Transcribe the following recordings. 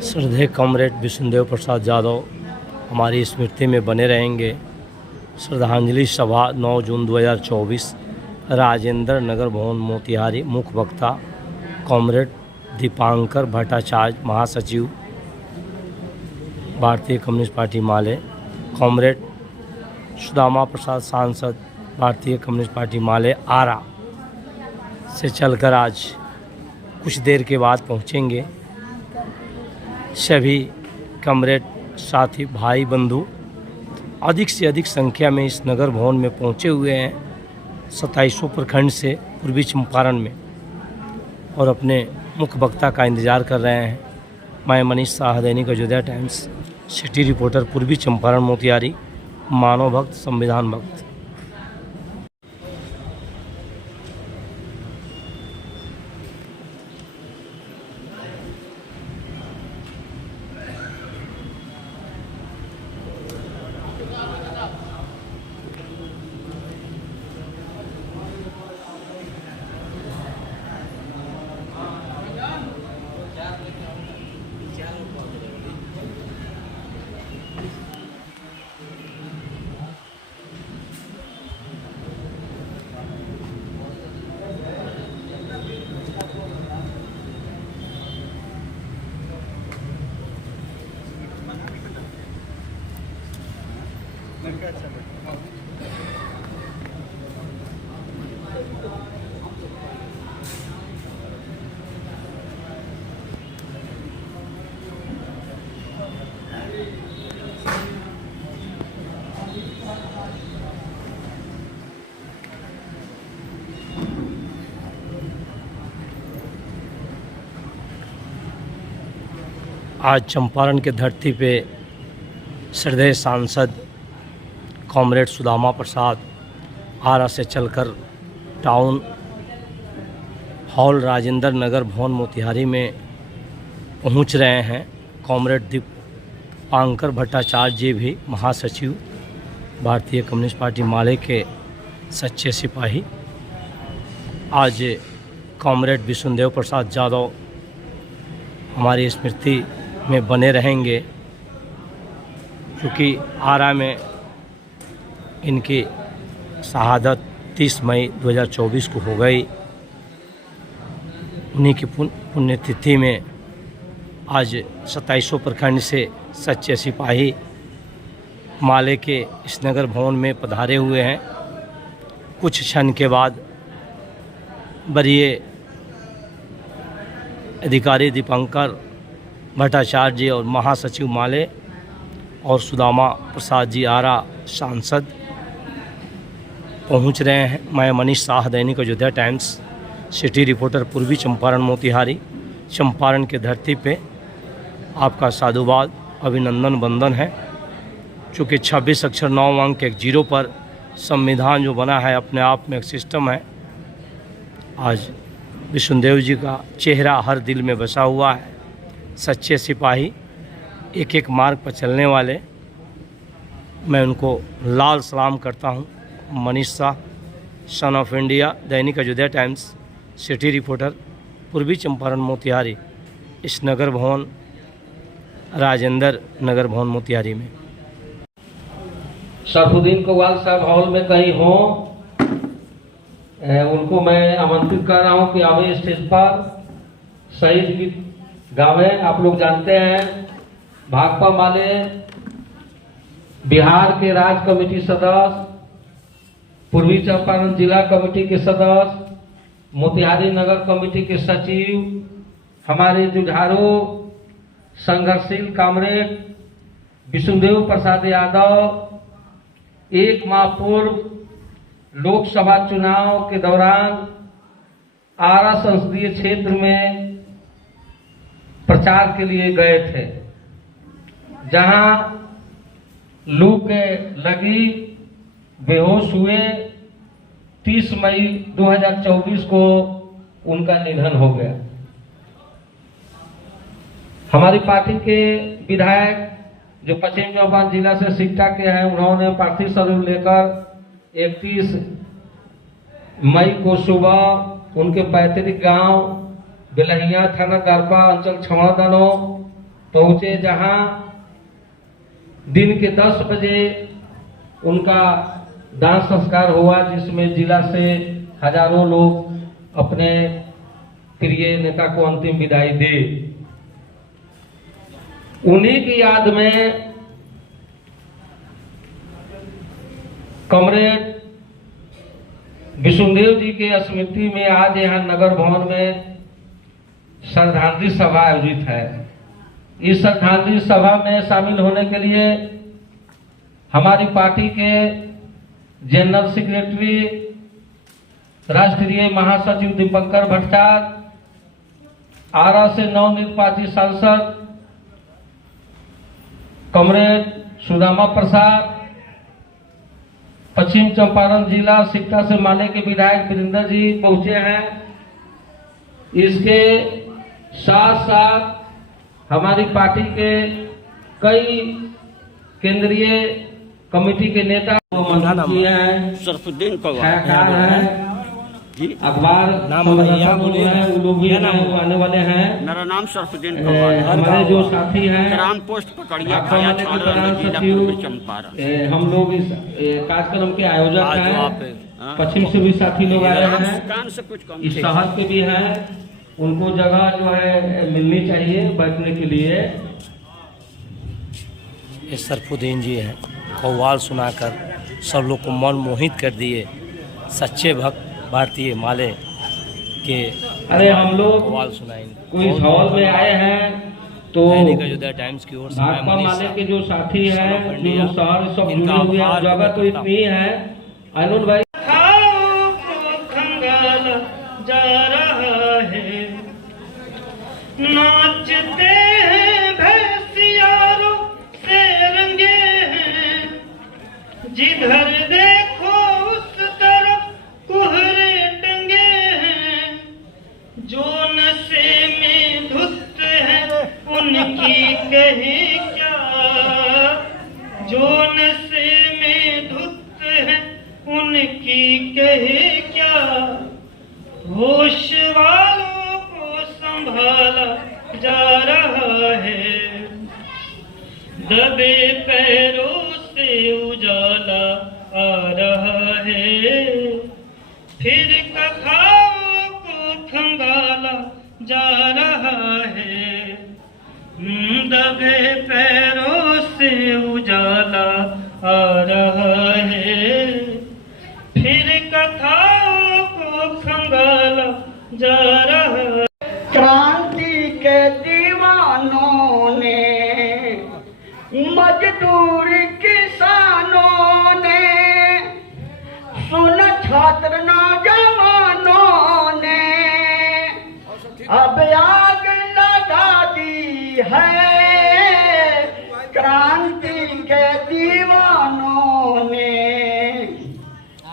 श्रद्धेय कॉमरेड विष्णुदेव प्रसाद यादव हमारी स्मृति में बने रहेंगे। श्रद्धांजलि सभा 9 जून 2024 राजेंद्र नगर भवन मोतिहारी। मुख्य वक्ता कॉमरेड दीपांकर भट्टाचार्य महासचिव भारतीय कम्युनिस्ट पार्टी माले, कॉमरेड सुदामा प्रसाद सांसद भारतीय कम्युनिस्ट पार्टी माले आरा से चलकर आज कुछ देर के बाद पहुंचेंगे। सभी कॉमरेड साथी भाई बंधु अधिक से अधिक संख्या में इस नगर भवन में पहुंचे हुए हैं 2700 प्रखंड से पूर्वी चंपारण में और अपने मुख्य वक्ता का इंतज़ार कर रहे हैं। मैं मनीष शाह, दैनिक अयोध्या टाइम्स, सिटी रिपोर्टर, पूर्वी चंपारण मोतिहारी, मानव भक्त, संविधान भक्त। आज चंपारण के धरती पे श्रद्धेय सांसद कॉमरेड सुदामा प्रसाद आरा से चलकर टाउन हॉल राजेंद्र नगर भवन मोतिहारी में पहुंच रहे हैं। कॉमरेड दीपांकर भट्टाचार्य जी भी महासचिव भारतीय कम्युनिस्ट पार्टी माले के सच्चे सिपाही। आज कॉमरेड विष्णुदेव प्रसाद यादव हमारी स्मृति में बने रहेंगे क्योंकि आरा में इनकी शहादत 30 मई 2024 को हो गई। उन्हीं की पुण्यतिथि में आज 2700 प्रखंड से सच्चे सिपाही माले के इस नगर भवन में पधारे हुए हैं। कुछ क्षण के बाद वरीय अधिकारी दीपांकर भट्टाचार्य जी और महासचिव माले और सुदामा प्रसाद जी आरा सांसद पहुंच रहे हैं। मैं मनीष शाह, दैनिक अयोध्या टाइम्स, सिटी रिपोर्टर, पूर्वी चंपारण मोतिहारी। चंपारण के धरती पे आपका साधुवाद, अभिनंदन, वंदन है। चूँकि 26 अक्षर 9 अंक 1 0 पर संविधान जो बना है अपने आप में एक सिस्टम है। आज विष्णुदेव जी का चेहरा हर दिल में बसा हुआ है। सच्चे सिपाही, एक एक मार्ग पर चलने वाले, मैं उनको लाल सलाम करता हूं। Manish Shah, son of India, Dainik Ayodhya times, city reporter, पूर्वी चंपारण मोतिहारी, इस नगर भवन राजेंद्र नगर भवन मोतिहारी में। शरफुद्दीन कव्वाल साहब हॉल में कहीं हो, उनको मैं आमंत्रित कर रहा हूं कि आवे स्टेज पर शहीद गीत गावे। आप लोग जानते हैं भाकपा माले बिहार के राज्य कमेटी सदस्य, पूर्वी चंपारण जिला कमेटी के सदस्य, मोतिहारी नगर कमेटी के सचिव, हमारे जुझारू संघर्षशील कॉमरेड विष्णुदेव प्रसाद यादव 1 माह पूर्व लोकसभा चुनाव के दौरान आरा संसदीय क्षेत्र में प्रचार के लिए गए थे, जहां लू के लगी बेहोश हुए। 30 मई 2024 को उनका निधन हो गया। हमारी पार्टी के विधायक जो पश्चिम चंपारण जिला से सिकटा के हैं, उन्होंने पार्थिव शरीर लेकर 31 मई को सुबह उनके पैतृक गांव बेलहिया थाना गारपा अंचल छवड़ादानो पहुंचे, जहां दिन के 10 बजे उनका दाह संस्कार हुआ, जिसमें जिला से हजारों लोग अपने प्रिय नेता को अंतिम विदाई दे। उन्हीं की याद में कॉमरेड विष्णुदेव जी के स्मृति में आज यहाँ नगर भवन में श्रद्धांजलि सभा आयोजित है। इस श्रद्धांजलि सभा में शामिल होने के लिए हमारी पार्टी के जनरल सेक्रेटरी, राष्ट्रीय महासचिव दीपंकर भट्टाचार्य, आरा से नवनिर्वाचित सांसद कॉमरेड सुदामा प्रसाद, पश्चिम चंपारण जिला सिकटा से माले के विधायक वीरेंद्र जी पहुंचे हैं। इसके साथ साथ हमारी पार्टी के कई केंद्रीय कमेटी के नेता हैं, सरफुद्दीन छायाकार हैं, अखबार हैं, वो लोग भी आने वाले हैं। मेरा नाम सरफुद्दीन हमारे जो साथी हैं ग्राम पोस्ट पकड़िया चंपारण, हम लोग इस कार्यक्रम के आयोजक हैं। पश्चिम से भी साथी लोग आए हैं, इस शहर के भी हैं। उनको जगह जो है मिलनी चाहिए बैठने के लिए। ये सरफुद्दीन जी हैं, कव्वाल सुनाकर सब लोग को मन मोहित कर दिए। सच्चे भक्त भारतीय माले के अरे हम लोग कव्वाल सुनाएंगे। कोई हॉल में आए हैं तो दैनिक अयोध्या टाइम्स की ओर से भाजपा माले के जो साथी हैं, जो शहर सब जुड़े हुए हैं, जगह तो इतनी है। आनंद भाई जा रहा है, नाचते हैं भैंसियारों से रंगे हैं, जिधर देखो उस तरफ कुहरे टंगे हैं, जो नशे में धुत हैं उनकी कहे क्या, जो नशे में धुत हैं उनकी कहे क्या, होश वालों को संभाला जा रहा है, दबे पैरों से उजाला आ रहा है, फिर कथाओं को खंगाला जा रहा है, दबे पैरों से उजाला आ रहा है, फिर कथाओं को खंगाला जा रहा है। क्रांति के दीवानों ने, मजदूर किसानों ने, सुन छात्र नौजवानों ने, अब आग लगा दी है। क्रांति के दीवानों ने,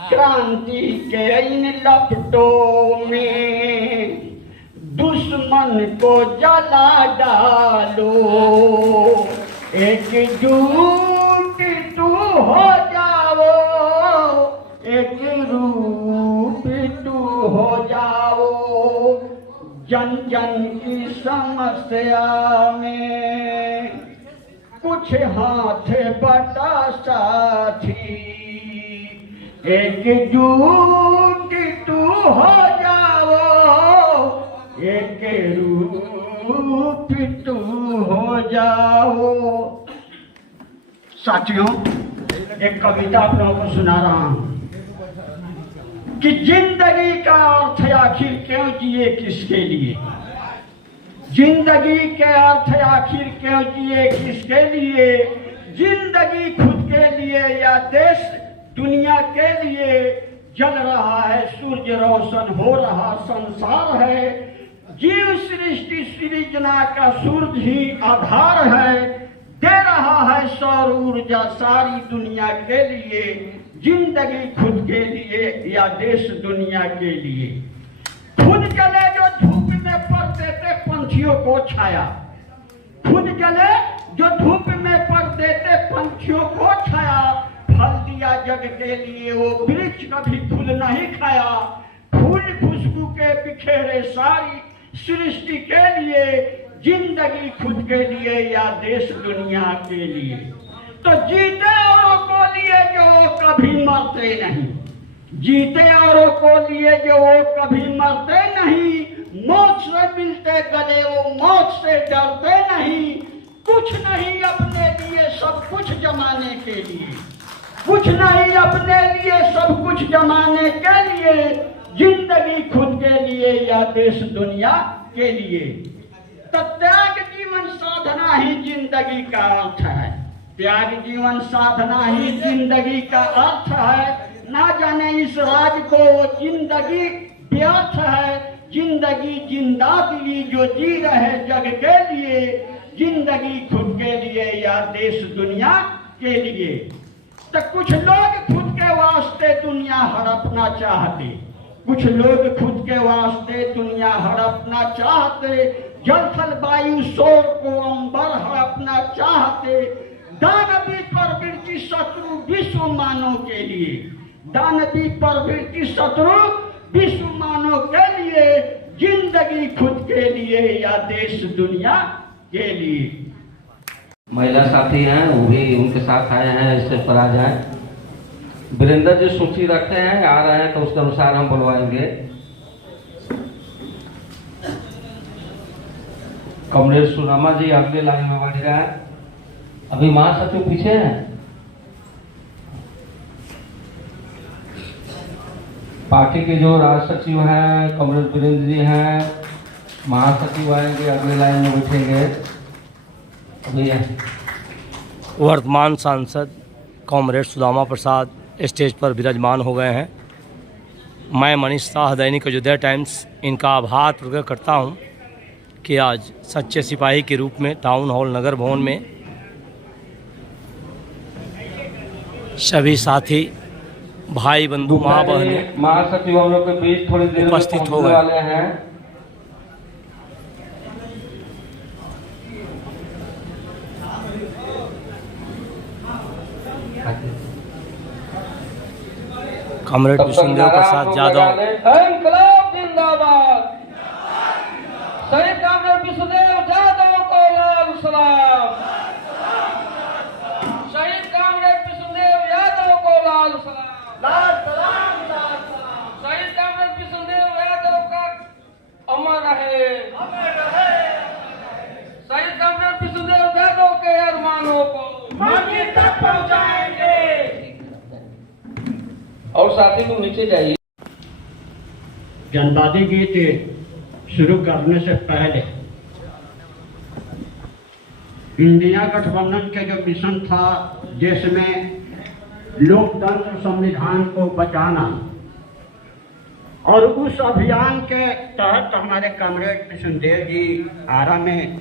क्रांति के इन लपटों में दुश्मन को जला डालो, एकजुट तू हो जाओ, एक रूप तू हो जाओ, जन जन की समस्या में कुछ हाथ बटा साथी, एकजुट तू हो जाओ, एक रूप तू हो जाओ। साथियों, एक कविता आप लोगों को सुना रहा हूं कि जिंदगी का अर्थ आखिर क्यों जिए किसके लिए, जिंदगी के अर्थ आखिर क्यों जिए किसके लिए, जिंदगी खुद के लिए या देश दुनिया के लिए, जल रहा है सूर्य रोशन हो रहा संसार है, जीव सृष्टि सृजना का सूरज ही आधार है, दे रहा है सौर ऊर्जा सारी दुनिया के लिए, जिंदगी खुद के लिए या देश दुनिया के लिए। खुद जले जो धूप में पर देते पंछियों को छाया, खुद जले जो धूप में पर देते पंछियों को छाया, फल दिया जग के लिए वो वृक्ष कभी फूल नहीं खाया, फूल खुशबू के बिखेरे सारी सृष्टि के लिए, जिंदगी खुद के लिए या देश दुनिया के लिए। तो जीते औरों को लिए जो वो कभी मरते नहीं, जीते औरों को लिए जो वो कभी मरते नहीं, मौत से मिलते गले वो मौत से डरते नहीं। कुछ नहीं अपने लिए सब कुछ जमाने के लिए, कुछ नहीं अपने लिए सब कुछ जमाने के लिए, जिंदगी खुद के लिए या देश दुनिया के लिए। तो त्याग जीवन साधना ही जिंदगी का अर्थ है, त्याग जीवन साधना ही जिंदगी का अर्थ है। ना जाने इस राज को जिंदगी व्यर्थ है, जिंदगी जिंदादिली जो जी रहे जग के लिए, जिंदगी खुद के लिए या देश दुनिया के लिए। तो कुछ लोग खुद के वास्ते दुनिया हड़पना चाहते, कुछ लोग खुद के वास्ते दुनिया हड़पना चाहते, जल थल वायु शोर को अंबर हड़पना चाहते। दानवी प्रवृत्ति शत्रु विश्व मानव के लिए, दानवी प्रवृत्ति शत्रु विश्व मानव के लिए, जिंदगी खुद के लिए या देश दुनिया के लिए। महिला साथी हैं, वो भी उनके साथ आए हैं, स्टेज पर आ जाए। वीरेंद्र जी सूची रखते हैं, आ रहे हैं तो उसके अनुसार हम बुलवाएंगे। कमरेड सुनामा जी अगले लाइन में बैठ गए। अभी महासचिव पीछे हैं, पार्टी के जो राज्य सचिव हैं कमरेड वीरेंद्र जी हैं, महासचिव आएंगे अगले लाइन में बैठेंगे। वर्तमान सांसद कॉमरेड सुदामा प्रसाद स्टेज पर विराजमान हो गए हैं। मैं मनीष शाह, दैनिक अयोध्या टाइम्स, इनका आभार प्रकट करता हूं कि आज सच्चे सिपाही के रूप में टाउन हॉल नगर भवन में सभी साथी भाई बंधु माँ बहनें महासचिव हम लोग के बीच थोड़ी देर में उपस्थित हो गए वाले हैं। कॉमरेड विष्णुदेव प्रसाद यादव, इंकलाब जिंदाबाद, शहीद कॉमरेड विष्णुदेव यादव को लाल सलाम, शहीद कॉमरेड विष्णुदेव यादव को लाल सलाम, लाल सलाम, लाल सलाम, शहीद कॉमरेड विष्णुदेव यादव का अमर रहे, शहीद कॉमरेड विष्णुदेव यादव के अरमानों को मंजिल तक पहुंचाएंगे। और साथी को नीचे जाइए। जनवादी गीत शुरू करने से पहले इंडिया गठबंधन के जो मिशन था, जिसमें लोकतंत्र संविधान को बचाना, और उस अभियान के तहत हमारे कॉमरेड विष्णुदेव जी आरा में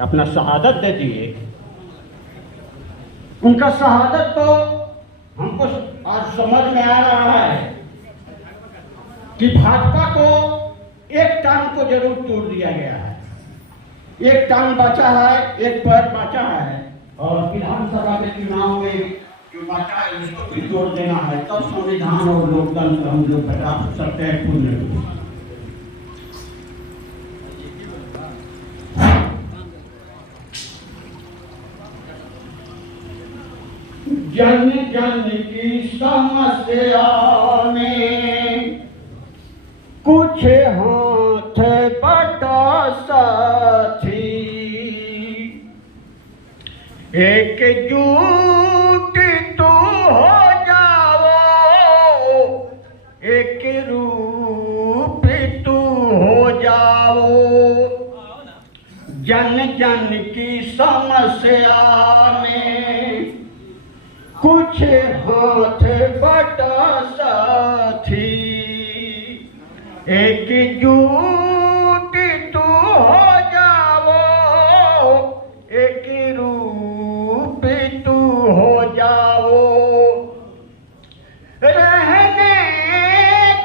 अपना शहादत दे दिए। उनका शहादत तो हमको आज समझ में आ रहा है कि भाजपा को एक टांग को जरूर तोड़ दिया गया है, एक टांग बचा है, एक पैर बचा है, और विधानसभा के चुनाव में जो बचा है उसको भी तोड़ देना है, तब संविधान और लोकतंत्र हम लोग बचा सकते हैं पूर्ण रूप से। जन जन की समस्या में कुछ हाथ बटा साथी, एकजुट तो हो जाओ, एक रूप तो हो जाओ। जन जन की समस्या में कुछ हाथ बटा साथी, एकजुट तो हो जाओ, एक रूप तो हो जाओ। रहने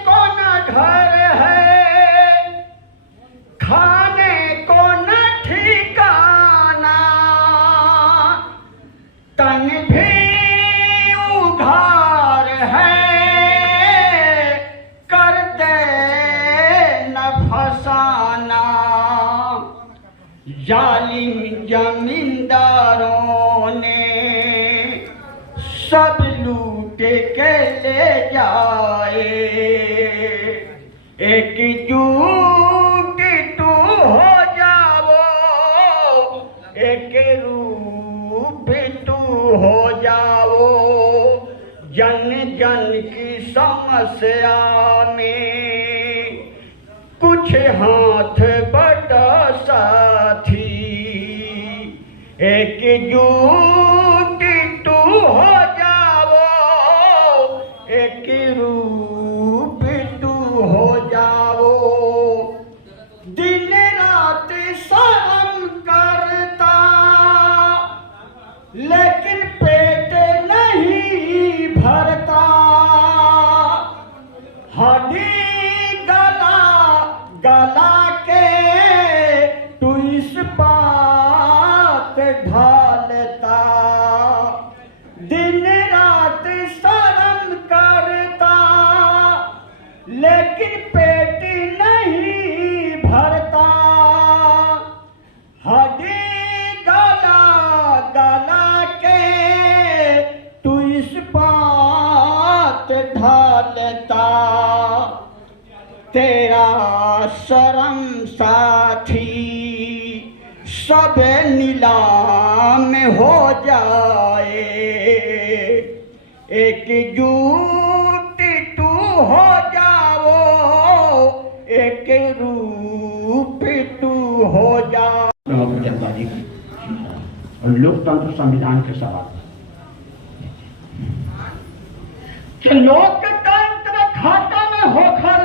को न घर है, खाने को न ठिकाना, तन भी उधार है, करते न फर जालिम जमींदारों ने सब लूट के ले जाए। एकजुट तू हो जाओ, एक रूप तू हो जाओ, जन जन की समस्या में कुछ हाथ बटा साथी। एकजुट तू हो जाओ, एक रूप तू हो जाओ। दिन रात शर्म करता लेकिन पेट नहीं भरता। हड्डी गला गला के तू इस बात ढालता। दिन रात शर्म करता लेकिन पेट नहीं भरता। हड्डी गला गला के तू इस बात ढालता। तेरा शर्म साथी सब नीलाम हो जाए। एकजुट तू हो जाओ, एक रूप तू हो जाओ। जनता जी और लोकतंत्र संविधान के सवाल कि लोकतंत्र घाटा में होकर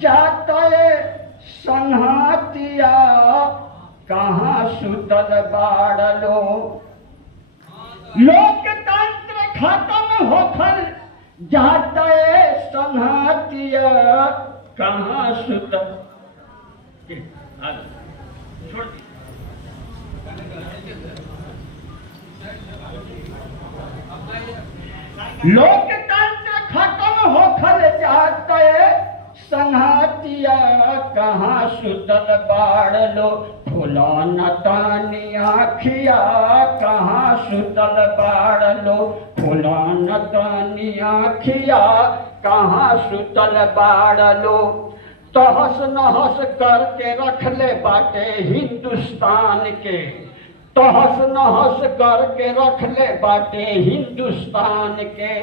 जाते संहतिया कहाँ सुतल बाड़लो। लोकतंत्र घाटा में होकर जाते संहतिया कहाँ सुतल। लोकतंत्र खत्म होकर जाते संहतिया कहाँ सुतल बाड़लो। फुलान तानी आखिया कहाँ सुतल बाड़लो। फुलान तानी आखिया कहाँ सुतल बाड़लो। तहस नहस करके रख ले बाटे हिंदुस्तान के। तहस नहस करके रख ले बाटे हिंदुस्तान के।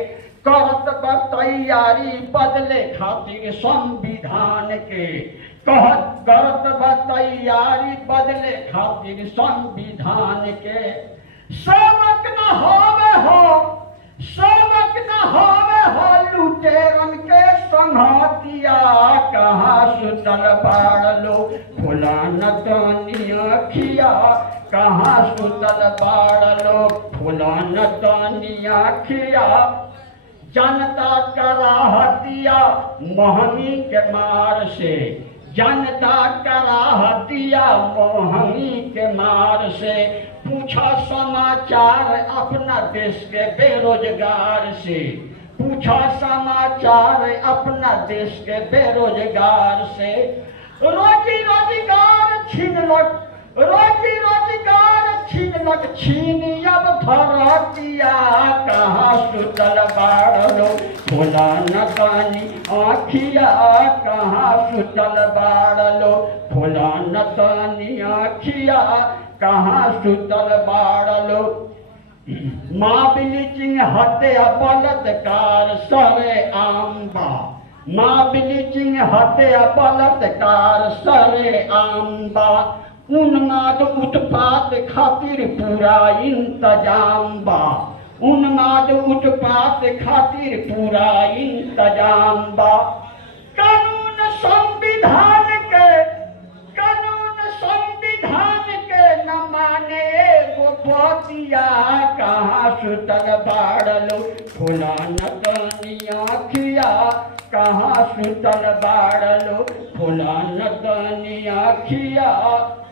करत बा तैयारी बदले खातिर संविधान के। करत बा तैयारी बदले खातिर संविधान के। सेवक न होवे हो, सेवक न होवे हो लुटेरन के संहतिया कहाँ सुतल बाड़लो। फुलान तानी आखिया कहाँ सुतल बाड़लो। फुलान तानी आखिया जनता कराहतिया मोहनी के मार से। जनता कराहतिया मोहनी के मार से। पूछा समाचार अपना देश के बेरोजगार से। पूछा समाचार अपना देश के बेरोजगार से। रोजी रोजगार छीनलक, रोजी रोजगार छीनलक छीन अब भरतिया कहाँ सुतल बाड़लो। फुलान तानी आखिया कहाँ सुतल बाड़लो। फुलान तानी आखिया कहाँ सुतल बाड़लो। माँ ब्लीचिंग हत्या बलात्कार सरे आम्बा। माँ ब्लीचिंग हत्या बलात्कार सरे आम्बा। उन्माद उत्पाद खातिर पूरा इंतजाम बा। उन्माद उत्पाद खातिर पूरा इंतजाम बा। कानून संविधान के, कानून संविधान के न माने वो बतिया कहाँ सुतल बाड़लो। फुलान तानी आखिया कहाँ सुतल बाड़लो। फुलान तानी आखिया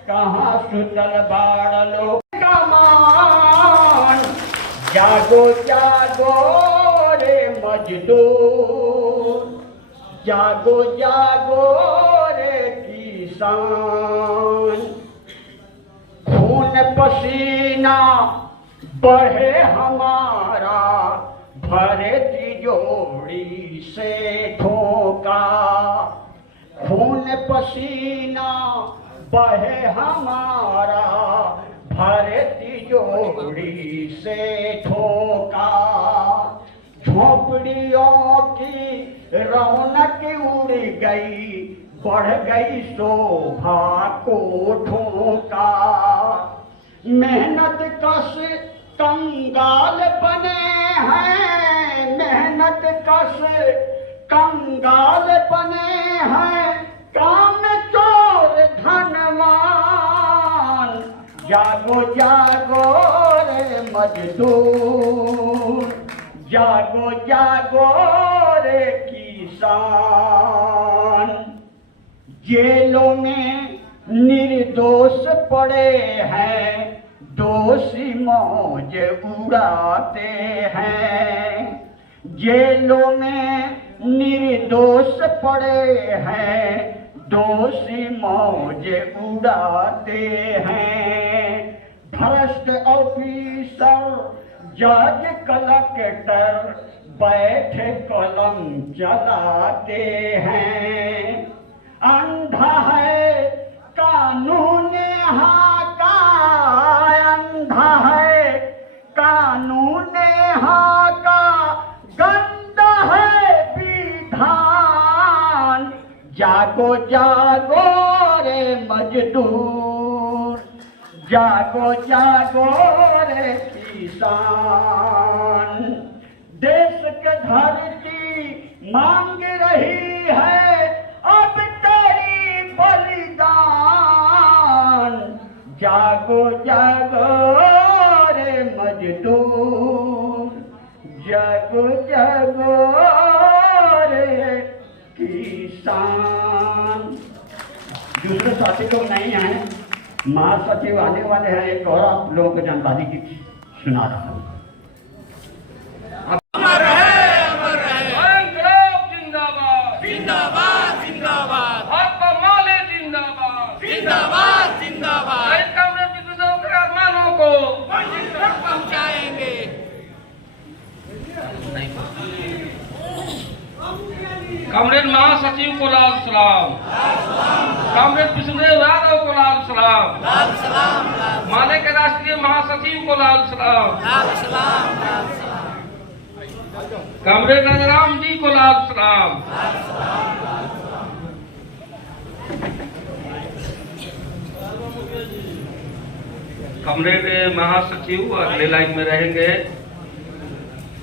कहाँ सुतल बाड़लो। कमान जागो जागो रे मजदूर, जागो जागो रे किसान। पसीना बहे हमारा, भरे तिजोरी से धोखा। खून पसीना बहे हमारा, भरे तिजोरी से धोखा। झोपड़ियों की रौनक उड़ गई, बढ़ गई शोभा कोठों का। मेहनत कश कंगाल बने हैं, मेहनत कश कंगाल बने हैं, काम चोर धनवान। जागो जागो रे मजदूर, जागो जागो रे किसान। जेलों में निर्दोष पड़े हैं, दोषी मौज उड़ाते हैं। जेलों में निर्दोष पड़े हैं, दोषी मौज उड़ाते हैं। भ्रष्ट ऑफिसर जज कलेक्टर बैठे कलम चलाते हैं। अंधा है कानून यहाँ का, अंधा है कानून यहाँ का, गंदा है विधान। जागो जागो रे मजदूर, जागो जागो रे किसान। देश के धरती मांग रही है अब तेरी बलिदान। जागो जागो रे मजदूर, जागो जागो रे किसान। दूसरे साथी लोग नहीं हैं, महासचिव आने वाले हैं, एक और आप लोगों को जानकारी की सुना रहा हूँ। कामरेड महासचिव को लाल सलाम, कामरेड विष्णुदेव यादव को लाल सलाम, माले के राष्ट्रीय महासचिव को लाल सलाम, कामरेड राजाराम जी को लाल सलाम। कामरेड महासचिव अगले लाइन में रहेंगे,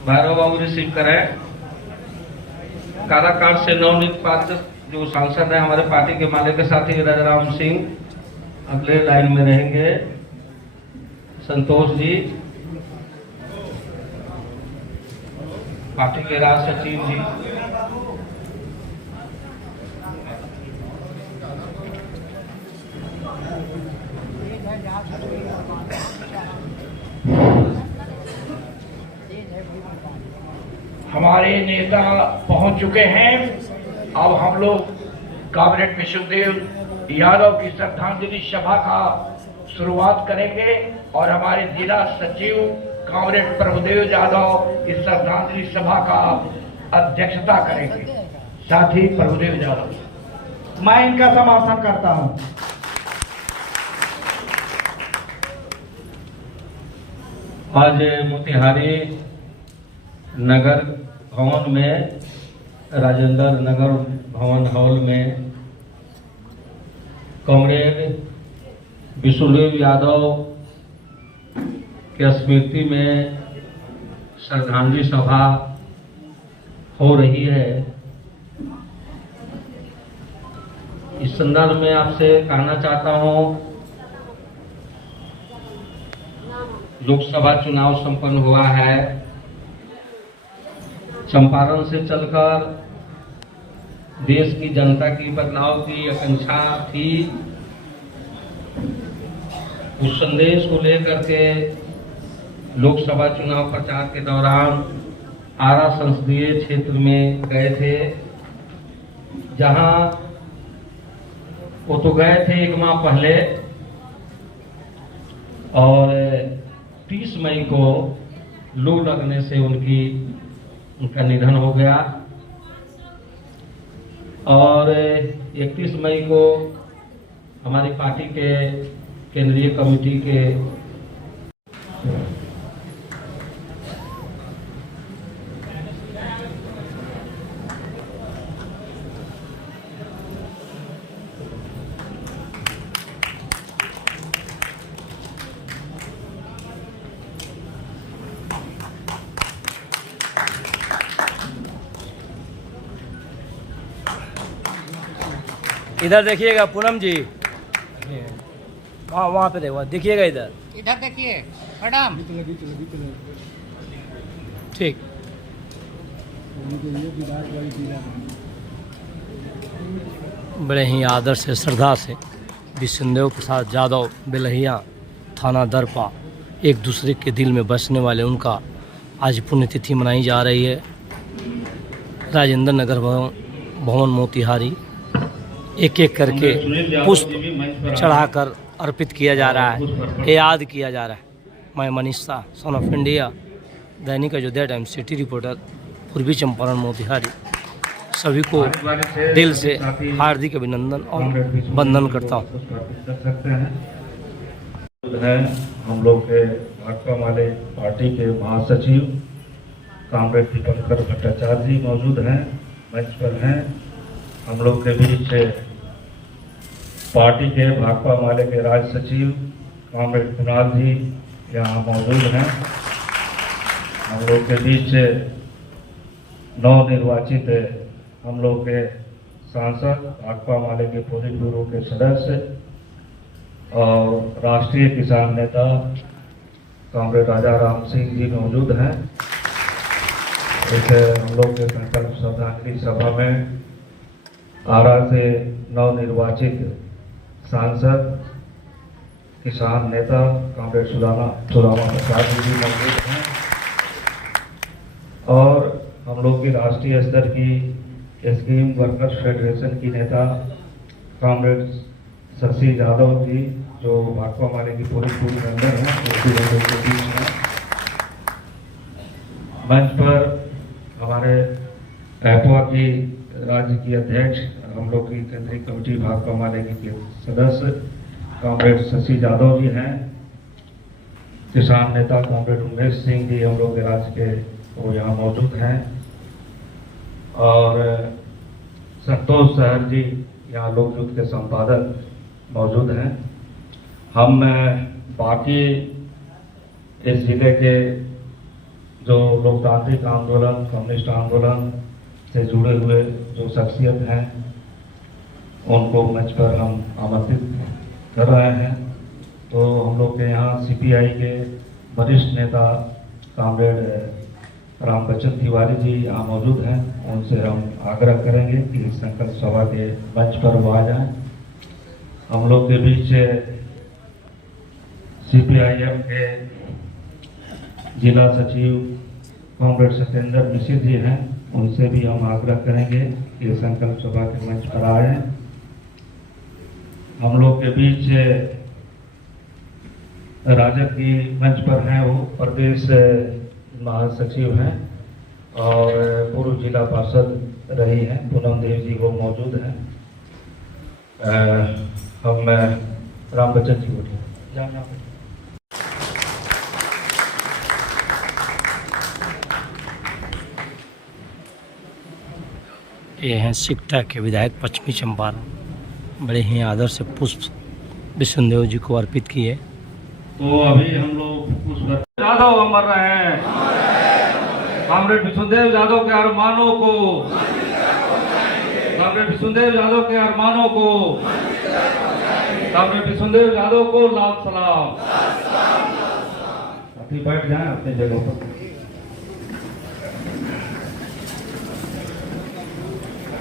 भैरव बाबू रिसीव करें। काराकाट से नवनीत पात्र जो सांसद है हमारे पार्टी के माले के साथी राजाराम सिंह अगले लाइन में रहेंगे। संतोष जी पार्टी के राज सचिव जी, हमारे नेता पहुंच चुके हैं। अब हम लोग कामरेड विष्णुदेव यादव की श्रद्धांजलि सभा का शुरुआत करेंगे और हमारे जिला सचिव कामरेड प्रभुदेव यादव इस श्रद्धांजलि सभा का अध्यक्षता करेंगे। साथी प्रभुदेव यादव, मैं इनका समर्थन करता हूं। आज मोतिहारी नगर भवन में, राजेंद्र नगर भवन हॉल में कामरेड विष्णुदेव यादव के स्मृति में श्रद्धांजलि सभा हो रही है। इस संदर्भ में आपसे कहना चाहता हूं, लोकसभा चुनाव संपन्न हुआ है। चंपारण से चलकर देश की जनता की बदलाव की आकांक्षा थी। उस संदेश को लेकर के लोकसभा चुनाव प्रचार के दौरान आरा संसदीय क्षेत्र में गए थे, जहां वो तो गए थे एक माह पहले, और 30 मई को लू लगने से उनका निधन हो गया। और 31 मई को हमारी पार्टी के केंद्रीय कमेटी के इधर देखिएगा पूनम जी, वहाँ पे देखो, देखिएगा इधर देखिए मैडम। ठीक। बड़े ही आदर से श्रद्धा से विष्णुदेव प्रसाद यादव बेलहिया थाना दरपा एक दूसरे के दिल में बसने वाले उनका आज पुण्यतिथि मनाई जा रही है। राजेंद्र नगर भवन मोतिहारी एक एक करके पुष्प चढ़ाकर अर्पित किया जा रहा है, याद किया जा रहा है। मैं Manish Shah, son of India, Dainik Ayodhya times, city reporter, पूर्वी चंपारण मोतिहारी, सभी को दिल से हार्दिक अभिनंदन और वंदन करता हूँ। हम लोग के भाकपा वाले पार्टी के महासचिव कामरेड दीपंकर भट्टाचार्य जी मौजूद हैं, मंच पर हैं। हम लोग के बीच पार्टी के भाकपा माले के राज्य सचिव कामरेड कुणाल जी यहाँ मौजूद हैं। हम लोग के बीच नवनिर्वाचित हम लोग के सांसद भाकपा माले के पोलिट ब्यूरो के सदस्य और राष्ट्रीय किसान नेता कामरेड राजा राम सिंह जी मौजूद हैं। इसे हम लोग के संकल्प श्रद्धांजलि सभा में आरा से नवनिर्वाचित सांसद किसान नेता कामरेड सुदामा प्रसाद जी मौजूद हैं और हम लोग की राष्ट्रीय स्तर की स्कीम वर्कर्स फेडरेशन की नेता कामरेड शशि यादव जी जो भाकपा माले की पूरी मेंबर हैं, उसके बीच में मंच पर हमारे एपवा की राज्य की अध्यक्ष, हम लोग की केंद्रीय कमेटी भाकपा माले के सदस्य कामरेड शशि यादव जी हैं। किसान नेता कामरेड उमेश सिंह जी हम लोग के राज्य के वो यहाँ मौजूद हैं और संतोष सहर जी यहाँ लोकयुक्त के संपादक मौजूद हैं। हम बाकी इस जिले के जो लोकतांत्रिक आंदोलन, कम्युनिस्ट आंदोलन से जुड़े हुए जो शख्सियत हैं उनको मंच पर हम आमंत्रित कर रहे हैं। तो हम लोग के यहाँ सीपीआई के वरिष्ठ नेता कामरेड राम बच्चन तिवारी जी यहाँ मौजूद हैं। उनसे हम आग्रह करेंगे कि इस संकल्प सभा के मंच पर वो आ जाएं। हम लोग के बीच सीपीआईएम के जिला सचिव कामरेड सत्येंद्र मिश्र जी हैं, उनसे भी हम आग्रह करेंगे कि संकल्प सभा के मंच पर आए। हम लोग के बीच राजद की मंच पर हैं, वो प्रदेश महासचिव हैं और पूर्व जिला पार्षद रही हैं पूनम देव जी, वो मौजूद हैं। हम राम बच्चन जी को ये हैं सिकटा के विधायक पश्चिमी चंपारण, बड़े ही आदर से पुष्प विष्णुदेव जी को अर्पित किए। तो अभी हम लोग पुष्प यादव अमर रहे हैं, कामरेड विष्णुदेव यादव के अरमानों को, कामरेड विष्णुदेव यादव के अरमानों को, कामरेड विष्णुदेव यादव को लाल सलाम। अभी बैठ जाएं अपनी जगह पर।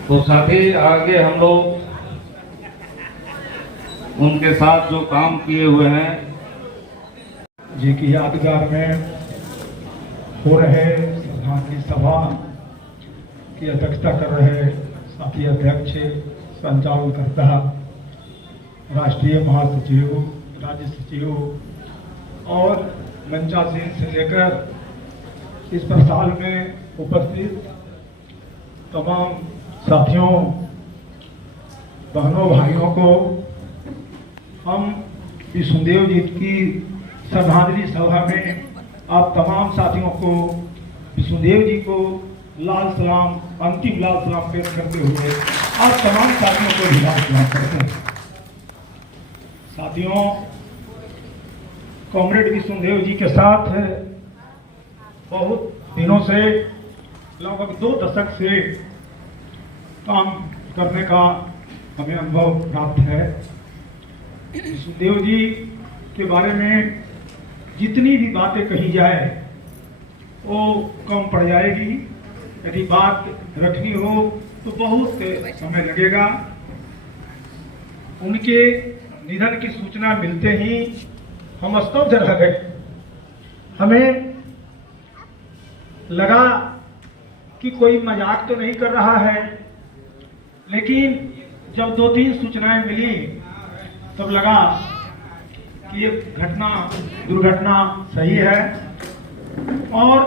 तो साथी आगे हम लोग उनके साथ जो काम किए हुए हैं जी की यादगार में हो रहे श्रद्धांजलि सभा की अध्यक्षता कर रहे साथी अध्यक्ष, संचालनकर्ता, राष्ट्रीय महासचिव, राज्य सचिव और मंचासीन से लेकर इस प्रसाल में उपस्थित तमाम साथियों, बहनों, भाइयों को हम विष्णुदेव जी की श्रद्धांजलि सभा में आप तमाम साथियों को विष्णुदेव जी को लाल सलाम, अंतिम लाल सलाम पेश करते हुए आप तमाम साथियों को भी लाल सलाम करते हैं। साथियों, कॉमरेड विष्णुदेव जी के साथ बहुत दिनों से, लगभग 2 दशक से काम करने का हमें अनुभव प्राप्त है। विष्णुदेव जी के बारे में जितनी भी बातें कही जाए वो कम पड़ जाएगी। यदि बात रखनी हो तो बहुत समय लगेगा। उनके निधन की सूचना मिलते ही हम स्तब्ध रह गए। हमें लगा कि कोई मजाक तो नहीं कर रहा है, लेकिन जब 2-3 सूचनाएं मिली तब लगा कि ये दुर्घटना सही है। और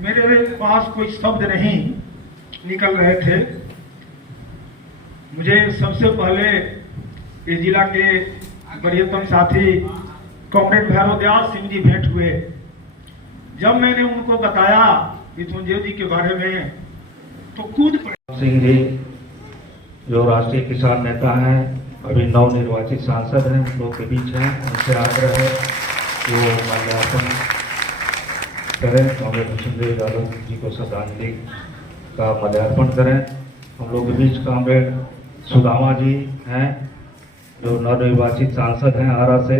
मेरे पास कोई शब्द नहीं निकल रहे थे। मुझे सबसे पहले इस जिला के वरीयतम साथी कॉमरेड भैरव दयाल सिंह जी भेंट हुए। जब मैंने उनको बताया विष्णुदेव जी के बारे में तो कूद पड़े। सिंह जी जो राष्ट्रीय किसान नेता हैं, अभी नवनिर्वाचित सांसद हैं, हम लोग के बीच हैं। उनसे आग्रह है कि वो माल्यार्पण करें, कॉमरेड विष्णुदेव यादव जी को श्रद्धांजलि का माल्यार्पण करें। हम लोग के बीच कॉमरेड सुदामा जी हैं जो नवनिर्वाचित सांसद हैं आरा से,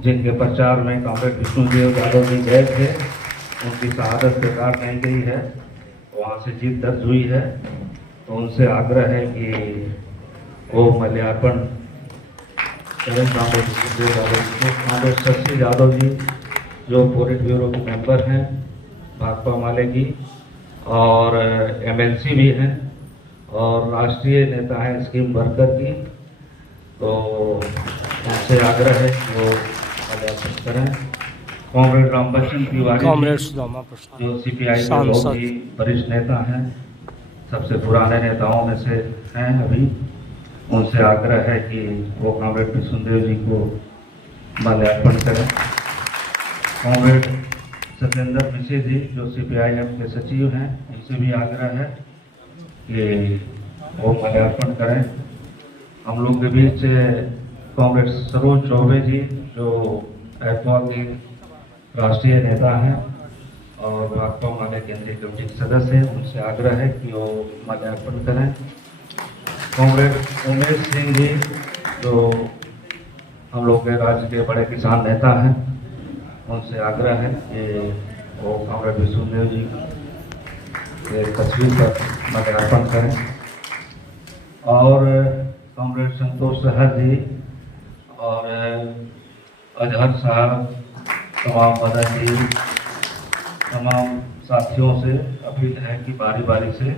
जिनके प्रचार में कॉमरेड विष्णुदेव यादव जी गए थे। उनकी शहादत बेकार नहीं गई है, वहाँ से जीत दर्ज हुई है। तो उनसे आग्रह है कि वो माल्यार्पण करें कॉमरेड विष्णुदेव यादव जी को। कॉमरेड शशि यादव जी जो पोलिट ब्यूरो के मेंबर हैं भाकपा माले की और MLC भी हैं और राष्ट्रीय नेता हैं स्कीम वर्कर की, तो उनसे आग्रह है कि वो माल्यार्पण करें। कॉमरेड रामबच्चन तिवारी जो CPI के बहुत ही वरिष्ठ नेता हैं, सबसे पुराने नेताओं में से हैं अभी, उनसे आग्रह है कि वो कॉमरेड विष्णुदेव जी को माल्यार्पण करें। कॉमरेड सत्येंद्र मिश्र जी जो CPIM के सचिव हैं, उनसे भी आग्रह है कि वो माल्यार्पण करें। हम लोग के बीच कॉमरेड सरोज चौबे जी जो एपवा के राष्ट्रीय नेता हैं और भाकपा माले केंद्रीय कमेटी के सदस्य हैं, उनसे आग्रह है कि वो माल्यार्पण करें। कॉमरेड उमेश सिंह जी जो हम लोग के राज्य के बड़े किसान नेता हैं, उनसे आग्रह है कि वो कॉमरेड विष्णुदेव जी के तस्वीर पर माल्यार्पण करें। और कॉमरेड संतोष सहर जी और अजहर साहब, तमाम मदन जी, तमाम साथियों से अपील है कि बारी बारी से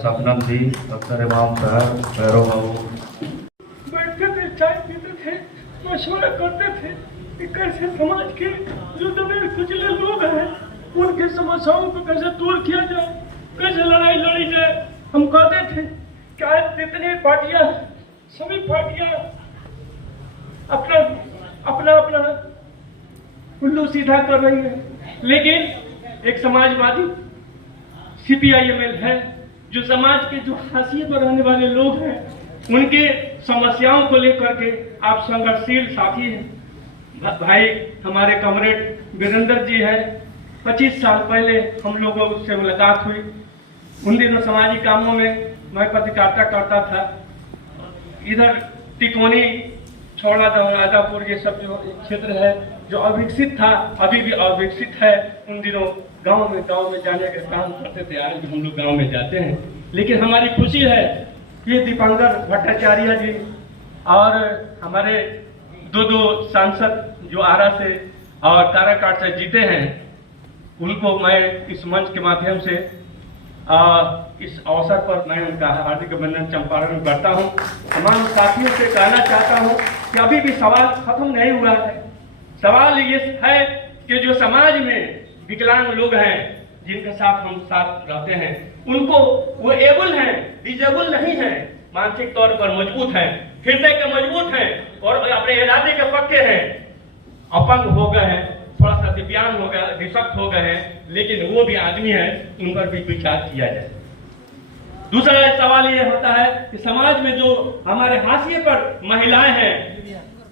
सपनम जी, अख्तर इमाम साहब, भैरव बाबू बैठते थे, चाय पीते थे, मशवरा करते थे कि कैसे समाज के जो दबे कुचले लोग हैं उनकी समस्याओं को कैसे दूर किया जाए, कैसे लड़ाई लड़ी जाए। हम कहते थे क्या जितनी पार्टियां, सभी पार्टियां अपना अपना अपना उल्लू सीधा कर रही है, लेकिन एक समाजवादी CPIML है जो समाज के जो हाशिए पर रहने वाले लोग हैं उनके समस्याओं को लेकर के आप संघर्षशील साथी हैं। भाई हमारे कॉमरेड वीरेंद्र जी है, 25 साल पहले हम लोगों से मुलाकात हुई। उन दिनों सामाजिक कामों में मैं पत्रकारिता करता था। इधर टिकोनी, छौड़ा, आदापुर ये सब जो क्षेत्र है जो अविकसित था, अभी भी अविकसित है। उन दिनों गांव में जाने के काम करते थे, आज भी हम लोग गांव में जाते हैं। लेकिन हमारी खुशी है कि दीपांकर भट्टाचार्य जी और हमारे दो सांसद जो आरा से और काराकाट से जीते हैं, उनको मैं इस मंच के माध्यम से इस अवसर पर मैं उनका हार्दिक अभिनंदन चंपारण करता हूं। तमाम साथियों से कहना चाहता हूं कि अभी भी सवाल खत्म नहीं हुआ है। सवाल ये है कि जो समाज में विकलांग लोग हैं, जिनके साथ हम साथ रहते हैं, उनको वो एबल हैं, डिजेबल नहीं है, मानसिक तौर पर मजबूत हैं, हृदय के मजबूत हैं और अपने इरादे के पक्के हैं, अपंग हो गए हैं, थोड़ा सा दिव्यांग हो गए, निशक्त हो गए हैं, लेकिन वो भी आदमी है, उन पर भी विचार किया जाए। दूसरा सवाल ये होता है कि समाज में जो हमारे हाशिए पर महिलाएं हैं,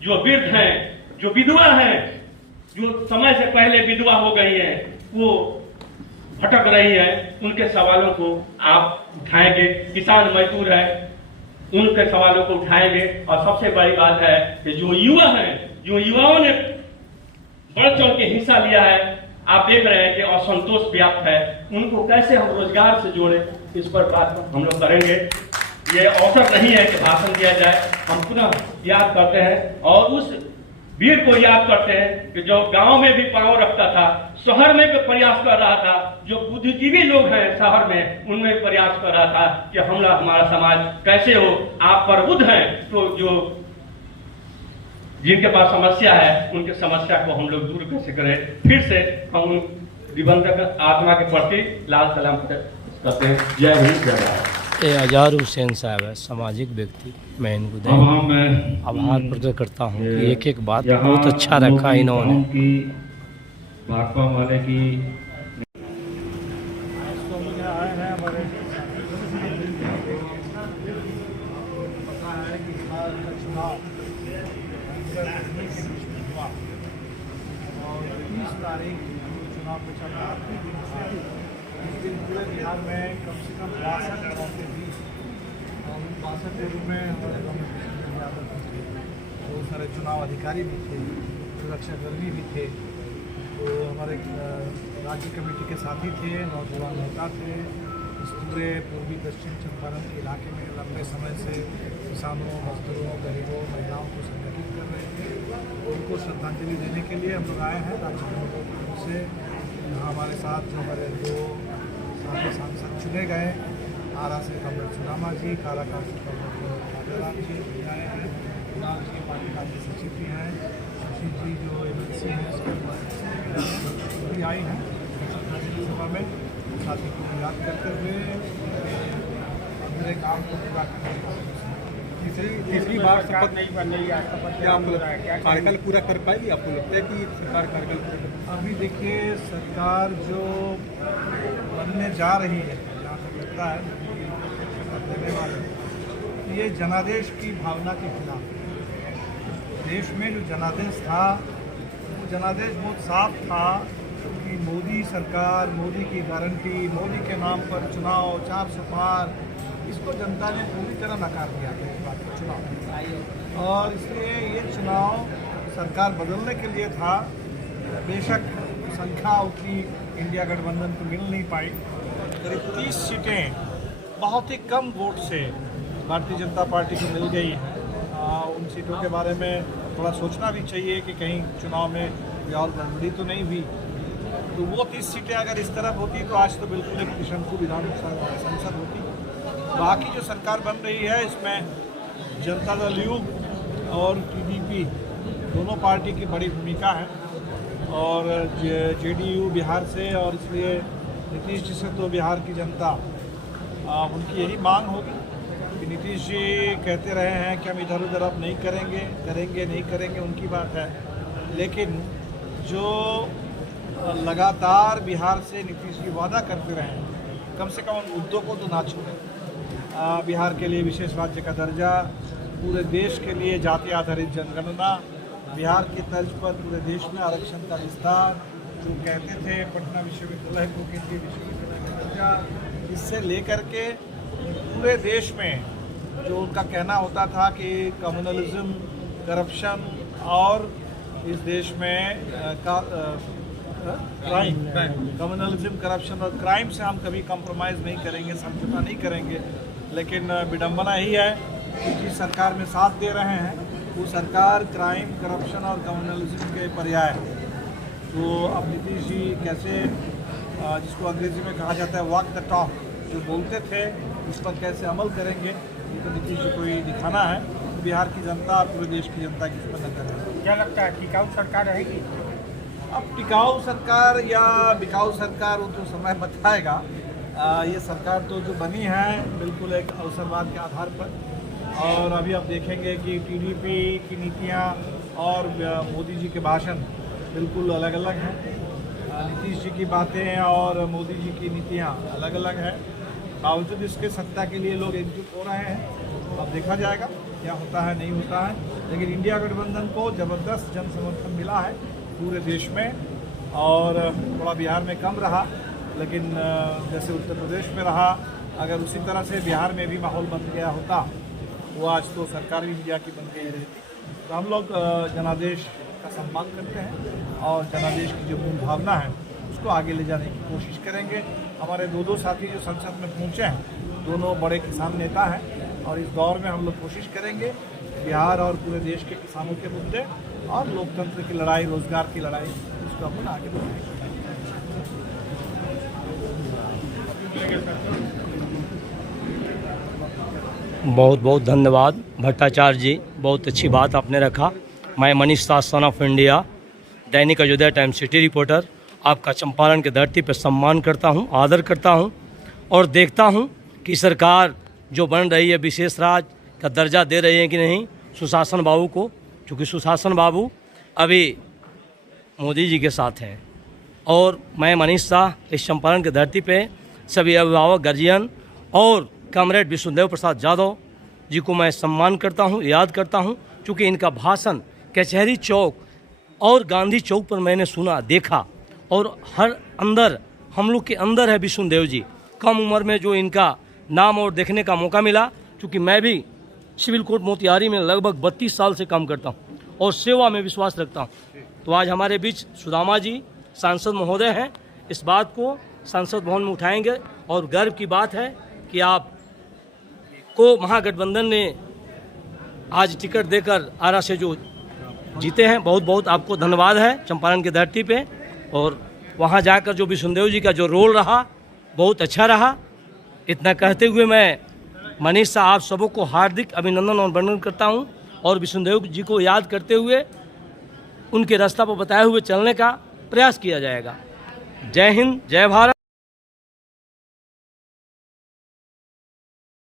जो वृद्ध हैं, जो विधवा हैं, जो समय से पहले विधवा हो गई हैं, वो भटक रही है, उनके सवालों को आप उठाएंगे। किसान मजदूर है, उनके सवालों को उठाएंगे। और सबसे बड़ी बात है कि जो युवा हैं, जो युवाओं ने बढ़ चढ़ के हिस्सा लिया है, आप देख रहे हैं कि असंतोष व्याप्त है, उनको कैसे हम रोजगार से जोड़े, इस पर बात हम लोग करेंगे। ये अवसर नहीं है कि भाषण दिया जाए, हम पुनः याद करते हैं और उस वीर को याद करते हैं कि जो गांव में भी पांव रखता था, शहर में भी प्रयास कर रहा था, जो बुद्धिजीवी लोग हैं शहर में, उनमें प्रयास कर रहा था कि हमारा समाज कैसे हो। आप प्रबुद्ध हैं तो जो जिनके पास समस्या है, उनके समस्या को हम लोग दूर कैसे करें। फिर से हम दिवंगत आत्मा के प्रति लाल सलाम करते हैं। जय हिंद, जय भारत। ये अजहर हुसैन साहब है, सामाजिक व्यक्ति। मैं इनको आभार प्रकट करता हूँ कि एक एक बात बहुत अच्छा रखा इन्होंने। भाकपा वाले की और 30 तारीख चुनाव प्रचार आखिरी दिन है। इस दिन पूरे बिहार में कम से कम 62 करोड़ के बीच और 62 करोड़ में हमारे यादव थे, बहुत सारे चुनाव अधिकारी भी थे, सुरक्षाकर्मी भी थे, तो हमारे राज्य कमेटी के साथी थे, नौजवान नेता थे। इस पूरे पूर्वी पश्चिम चंपारण के इलाके में लंबे समय से किसानों, मजदूरों, गरीबों, महिलाओं को संगठित कर रहे थे। उनको श्रद्धांजलि देने के लिए हम लोग आए हैं राज्य कमेटी से। यहाँ हमारे साथ जो हमारे 2 साथी सांसद चुने गए, आरा से कमल सुदामा जी, काराकाट से राजाराम जी भी आए हैं, कुणाल जी पार्टी राज्य सचिव भी हैं, शशि जी जो MLC हैं उसके भी आई हैं श्रद्धांजलि सभा में। साथी को याद करते हुए अपने काम को पूरा करने का तीसरी बार शपथ नहीं बन रही है। क्या आपको लगता है कार्यकाल पूरा कर पाएगी? आपको लगता है कि सरकार कार्यकाल? अभी देखिए, सरकार जो बनने जा रही है, जहाँ तक लगता है देने वाले, ये जनादेश की भावना के खिलाफ। देश में जो जनादेश था, वो जनादेश बहुत साफ था कि मोदी सरकार, मोदी की गारंटी, मोदी के नाम पर चुनाव, 400 पार, इसको जनता ने पूरी तरह नकार दिया था इस बात का चुनाव। और इसलिए ये चुनाव सरकार बदलने के लिए था। बेशक संख्या उतनी इंडिया गठबंधन को मिल नहीं पाई, करीब 30 सीटें बहुत ही कम वोट से भारतीय जनता पार्टी को मिल गई हैं। उन सीटों के बारे में थोड़ा सोचना भी चाहिए कि कहीं चुनाव में कोई और गड़बड़ी तो नहीं हुई। तो वो 30 सीटें अगर इस तरफ होती तो आज तो बिल्कुल एक किशनपुर विधानसभा संसद होती। बाकी जो सरकार बन रही है, इसमें जनता दल यू और TDP दोनों पार्टी की बड़ी भूमिका है। और JDU बिहार से, और इसलिए नीतीश जी से तो बिहार की जनता उनकी यही मांग होगी कि नीतीश जी कहते रहे हैं कि हम इधर उधर अब नहीं करेंगे, करेंगे नहीं करेंगे, उनकी बात है। लेकिन जो लगातार बिहार से नीतीश जी वादा करते रहे, कम से कम उन मुद्दों को तो ना छोड़ें। बिहार के लिए विशेष राज्य का दर्जा, पूरे देश के लिए जाति आधारित जनगणना, बिहार की तर्ज पर पूरे देश में आरक्षण का विस्तार, जो कहते थे पटना विश्वविद्यालय को केंद्रीय विश्वविद्यालय का दर्जा, इससे लेकर के पूरे देश में जो उनका कहना होता था कि कम्युनलिज्म, करप्शन और इस देश में क्राइम, कम्युनलिज्म, करप्शन और क्राइम से हम कभी कॉम्प्रोमाइज़ नहीं करेंगे, समझौता नहीं करेंगे। लेकिन विडंबना ही है कि जिस सरकार में साथ दे रहे हैं वो सरकार क्राइम, करप्शन और कम्युनलिज्म के पर्याय है। तो अब नीतीश जी कैसे, जिसको अंग्रेजी में कहा जाता है वॉक द टॉक, जो बोलते थे उस पर कैसे अमल करेंगे, ये तो नीतीश जी को ही दिखाना है। बिहार की जनता, पूरे देश की जनता की इस पर नजर है। क्या लगता है टिकाऊ सरकार रहेगी? अब टिकाऊ सरकार या बिकाऊ सरकार वो तो समय बताएगा। ये सरकार तो जो बनी है बिल्कुल एक अवसरवाद के आधार पर, और अभी आप देखेंगे कि टीडीपी की नीतियाँ और मोदी जी के भाषण बिल्कुल अलग अलग हैं। नीतीश जी की बातें और मोदी जी की नीतियाँ अलग अलग हैं। बावजूद इसके सत्ता के लिए लोग एकजुट हो रहे हैं। अब देखा जाएगा क्या होता है नहीं होता है, लेकिन इंडिया गठबंधन को ज़बरदस्त जन समर्थन मिला है पूरे देश में, और थोड़ा बिहार में कम रहा, लेकिन जैसे उत्तर प्रदेश में रहा, अगर उसी तरह से बिहार में भी माहौल बन गया होता वो आज तो सरकार भी इंडिया की बन गई रहती। तो हम लोग जनादेश का सम्मान करते हैं और जनादेश की जो मूल भावना है उसको आगे ले जाने की कोशिश करेंगे। हमारे दो साथी जो संसद में पहुँचे हैं दोनों बड़े किसान नेता हैं, और इस दौर में हम लोग कोशिश करेंगे बिहार और पूरे देश के किसानों के मुद्दे और लोकतंत्र की लड़ाई, रोजगार की लड़ाई, उसको अपन आगे बढ़ाएंगे। बहुत बहुत धन्यवाद भट्टाचार्य जी, बहुत अच्छी बात आपने रखा। मैं Manish Shah, son of India, Dainik Ayodhya times city reporter, आपका चंपारण की धरती पर सम्मान करता हूं, आदर करता हूं, और देखता हूं कि सरकार जो बन रही है विशेष राज्य का दर्जा दे रही है कि नहीं सुशासन बाबू को, क्योंकि सुशासन बाबू अभी मोदी जी के साथ हैं। और मैं मनीष शाह इस चंपारण की धरती पे सभी अभिभावक, गार्जियन और कॉमरेड विष्णुदेव प्रसाद यादव जी को मैं सम्मान करता हूं, याद करता हूं, क्योंकि इनका भाषण कचहरी चौक और गांधी चौक पर मैंने सुना, देखा, और हर अंदर हम लोग के अंदर है विष्णुदेव जी। कम उम्र में जो इनका नाम और देखने का मौका मिला, क्योंकि मैं भी सिविल कोर्ट मोतिहारी में लगभग 32 साल से काम करता हूं और सेवा में विश्वास रखता हूं। तो आज हमारे बीच सुदामा जी सांसद महोदय हैं, इस बात को संसद भवन में उठाएंगे, और गर्व की बात है कि आप को महागठबंधन ने आज टिकट देकर आरा से जो जीते हैं, बहुत बहुत आपको धन्यवाद है चंपारण की धरती पे। और वहाँ जाकर जो विष्णुदेव जी का जो रोल रहा बहुत अच्छा रहा। इतना कहते हुए मैं मनीष शाह आप सबों को हार्दिक अभिनंदन और वंदन करता हूँ, और विष्णुदेव जी को याद करते हुए उनके रास्ता पर बताए हुए चलने का प्रयास किया जाएगा। जय हिंद, जय भारत।